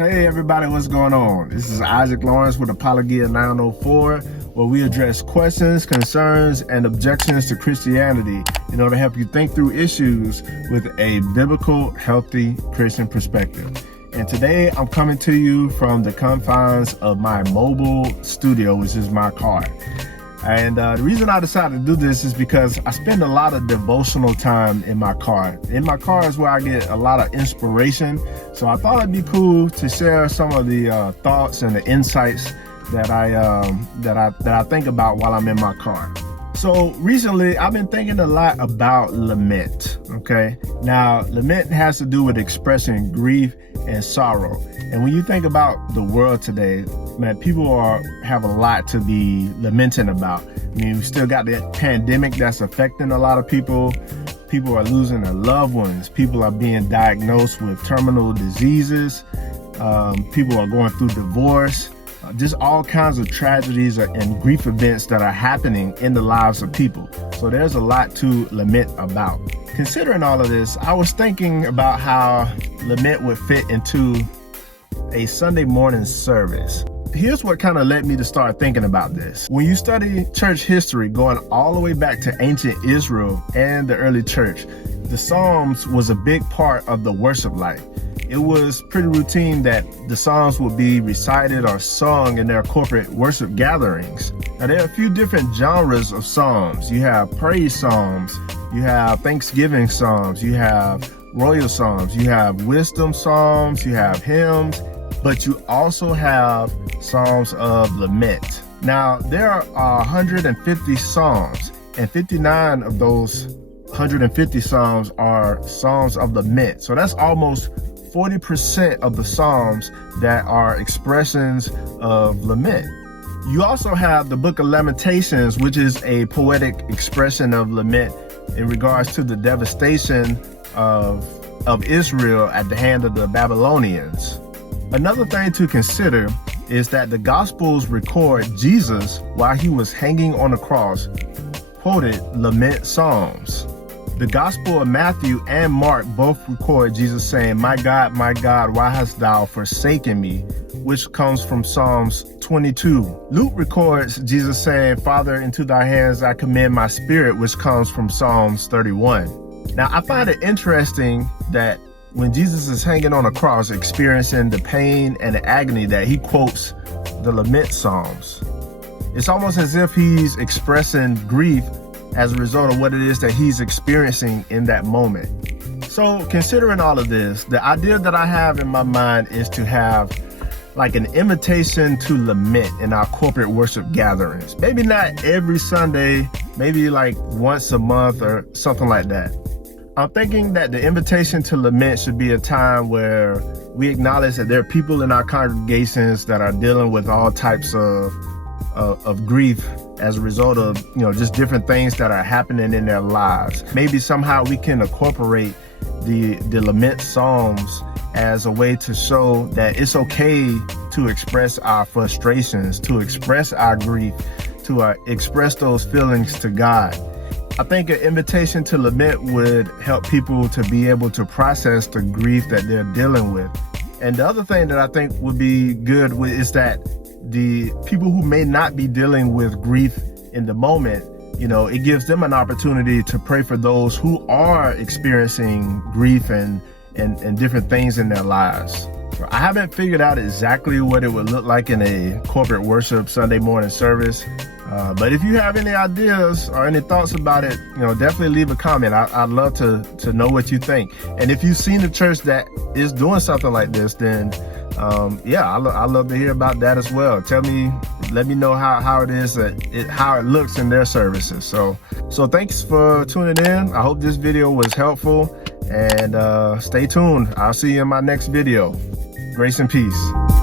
Hey everybody, what's going on? This is Isaac Lawrence with Apologia 904, where we address questions, concerns, and objections to Christianity in order to help you think through issues with a biblical, healthy Christian perspective. And today I'm coming to you from the confines of my mobile studio, which is my car. And the reason I decided to do this is because I spend a lot of devotional time in my car. In my car is where I get a lot of inspiration. So I thought it'd be cool to share some of the thoughts and the insights that I think about while I'm in my car. So recently I've been thinking a lot about lament. Okay, now lament has to do with expressing grief and sorrow. And when you think about the world today, man, people have a lot to be lamenting about. I mean, we still got the pandemic that's affecting a lot of people. People are losing their loved ones. People are being diagnosed with terminal diseases. People are going through divorce. Just all kinds of tragedies and grief events that are happening in the lives of people. So there's a lot to lament about. Considering all of this, I was thinking about how lament would fit into a Sunday morning service. Here's what kind of led me to start thinking about this. When you study church history going all the way back to ancient Israel and the early church, the Psalms was a big part of the worship life. It was pretty routine that the Psalms would be recited or sung in their corporate worship gatherings. Now, there are a few different genres of Psalms. You have praise Psalms, you have thanksgiving Psalms, you have royal Psalms, you have wisdom Psalms, you have hymns, but you also have Psalms of lament. Now, there are 150 Psalms, and 59 of those 150 Psalms are Psalms of lament. So that's almost 40% of the Psalms that are expressions of lament. You also have the book of Lamentations, which is a poetic expression of lament in regards to the devastation of Israel at the hand of the Babylonians. Another thing to consider is that the Gospels record Jesus, while he was hanging on the cross, quoted lament psalms. The Gospel of Matthew and Mark both record Jesus saying, my God, why hast thou forsaken me?" which comes from Psalms 22. Luke records Jesus saying, "Father, into thy hands I commend my spirit," which comes from Psalms 31. Now, I find it interesting that when Jesus is hanging on a cross, experiencing the pain and the agony, that he quotes the lament psalms. It's almost as if he's expressing grief as a result of what it is that he's experiencing in that moment. So considering all of this, the idea that I have in my mind is to have like an invitation to lament in our corporate worship gatherings. Maybe not every Sunday, maybe like once a month or something like that. I'm thinking that the invitation to lament should be a time where we acknowledge that there are people in our congregations that are dealing with all types of grief as a result of, just different things that are happening in their lives. Maybe somehow we can incorporate the lament psalms as a way to show that it's okay to express our frustrations, to express our grief, to express those feelings to God. I think an invitation to lament would help people to be able to process the grief that they're dealing with. And the other thing that I think would be good is that the people who may not be dealing with grief in the moment, it gives them an opportunity to pray for those who are experiencing grief and different things in their lives. I haven't figured out exactly what it would look like in a corporate worship Sunday morning service. But if you have any ideas or any thoughts about it, definitely leave a comment. I'd love to know what you think. And if you've seen a church that is doing something like this, then I'd love to hear about that as well. Let me know how it is, how it looks in their services. So thanks for tuning in. I hope this video was helpful, and stay tuned. I'll see you in my next video. Grace and peace.